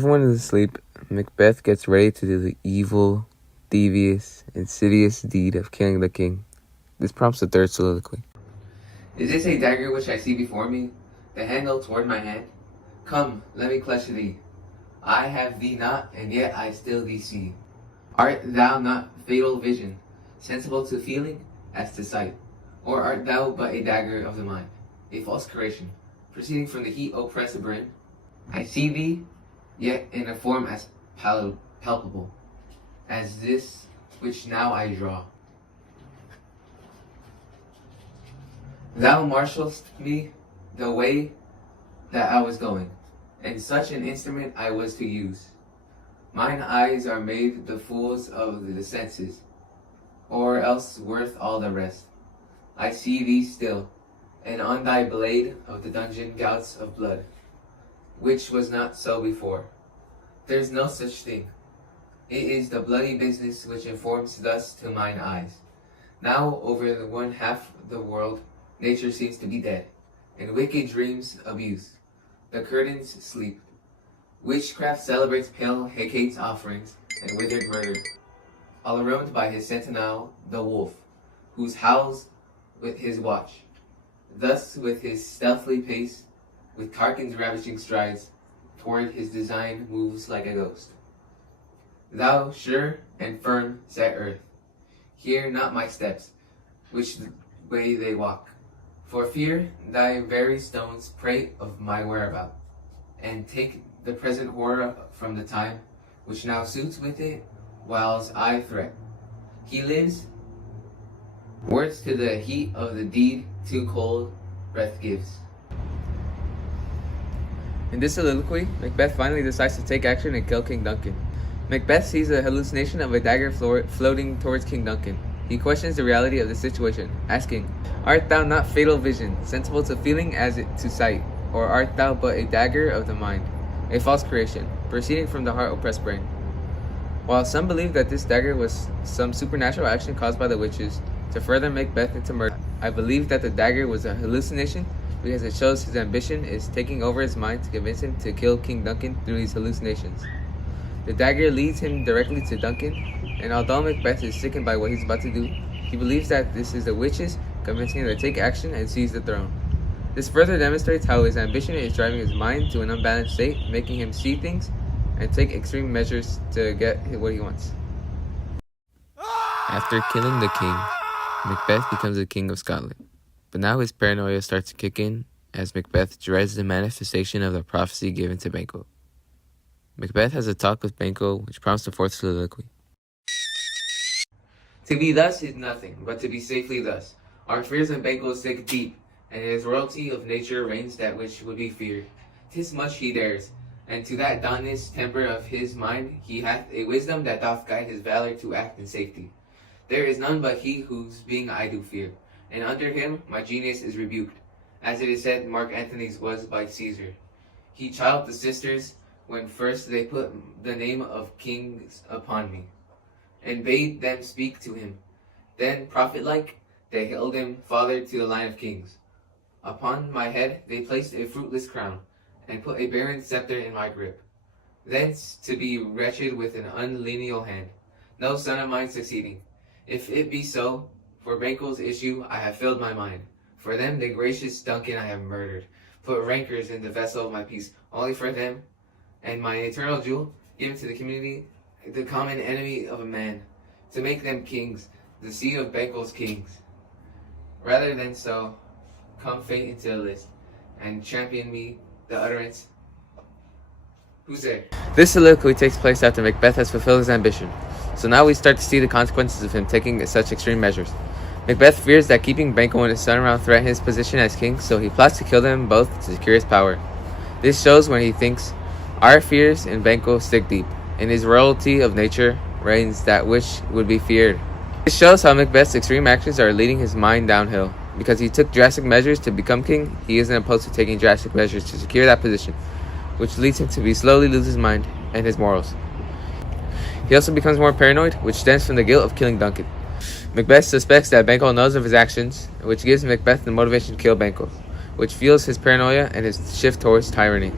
Everyone is asleep. Macbeth gets ready to do the evil, devious, insidious deed of killing the king. This prompts the third soliloquy. Is this a dagger which I see before me, the handle toward my hand? Come, let me clutch thee. I have thee not, and yet I still thee see. Art thou not fatal vision, sensible to feeling as to sight? Or art thou but a dagger of the mind, a false creation, proceeding from the heat oppressive brain? I see thee, yet in a form as palpable as this which now I draw. Thou marshalst me the way that I was going, and such an instrument I was to use. Mine eyes are made the fools of the senses, or else worth all the rest. I see thee still, and on thy blade of the dungeon gouts of blood, which was not so before. There's no such thing. It is the bloody business which informs thus to mine eyes. Now over the one half the world, nature seems to be dead, and wicked dreams abuse. The curtains sleep. Witchcraft celebrates pale Hecate's offerings and withered murder, all around by his sentinel, the wolf, whose howls with his watch. Thus with his stealthy pace, with Tarquin's ravaging strides, toward his design moves like a ghost. Thou sure and firm set earth, hear not my steps, which way they walk. For fear thy very stones prate of my whereabout, and take the present horror from the time, which now suits with it, whiles I threat. He lives, words to the heat of the deed too cold breath gives. In this soliloquy, Macbeth finally decides to take action and kill King Duncan. Macbeth sees a hallucination of a dagger floating towards King Duncan. He questions the reality of the situation, asking, Art thou not fatal vision, sensible to feeling as to sight? Or art thou but a dagger of the mind, a false creation, proceeding from the heart-oppressed brain? While some believe that this dagger was some supernatural action caused by the witches to further Macbeth into murder, I believe that the dagger was a hallucination because it shows his ambition is taking over his mind to convince him to kill King Duncan through these hallucinations. The dagger leads him directly to Duncan, and although Macbeth is sickened by what he's about to do, he believes that this is the witches convincing him to take action and seize the throne. This further demonstrates how his ambition is driving his mind to an unbalanced state, making him see things and take extreme measures to get what he wants. After killing the king, Macbeth becomes the king of Scotland. But now his paranoia starts to kick in as Macbeth dreads the manifestation of the prophecy given to Banquo. Macbeth has a talk with Banquo, which prompts the fourth soliloquy. To be thus is nothing, but to be safely thus. Our fears in Banquo sink deep, and in his royalty of nature reigns that which would be feared. 'Tis much he dares, and to that dauntless temper of his mind he hath a wisdom that doth guide his valor to act in safety. There is none but he whose being I do fear, and under him my genius is rebuked, as it is said Mark Antony's was by Caesar. He chided the sisters when first they put the name of kings upon me, and bade them speak to him. Then, prophet-like, they held him father to the line of kings. Upon my head they placed a fruitless crown, and put a barren scepter in my grip. Thence to be wretched with an unlineal hand, no son of mine succeeding. If it be so, for Banquo's issue I have filled my mind. For them the gracious Duncan I have murdered, put rancors in the vessel of my peace, only for them, and my eternal jewel, given to the community, the common enemy of a man, to make them kings, the seed of Banquo's kings. Rather than so, come fate into the list, and champion me the utterance. Who's there? This soliloquy takes place after Macbeth has fulfilled his ambition, so now we start to see the consequences of him taking such extreme measures. Macbeth fears that keeping Banquo and his son around threaten his position as king, so he plots to kill them both to secure his power. This shows when he thinks, Our fears in Banquo stick deep. In his royalty of nature reigns that which would be feared. This shows how Macbeth's extreme actions are leading his mind downhill. Because he took drastic measures to become king, he isn't opposed to taking drastic measures to secure that position, which leads him to slowly lose his mind and his morals. He also becomes more paranoid, which stems from the guilt of killing Duncan. Macbeth suspects that Banquo knows of his actions, which gives Macbeth the motivation to kill Banquo, which fuels his paranoia and his shift towards tyranny.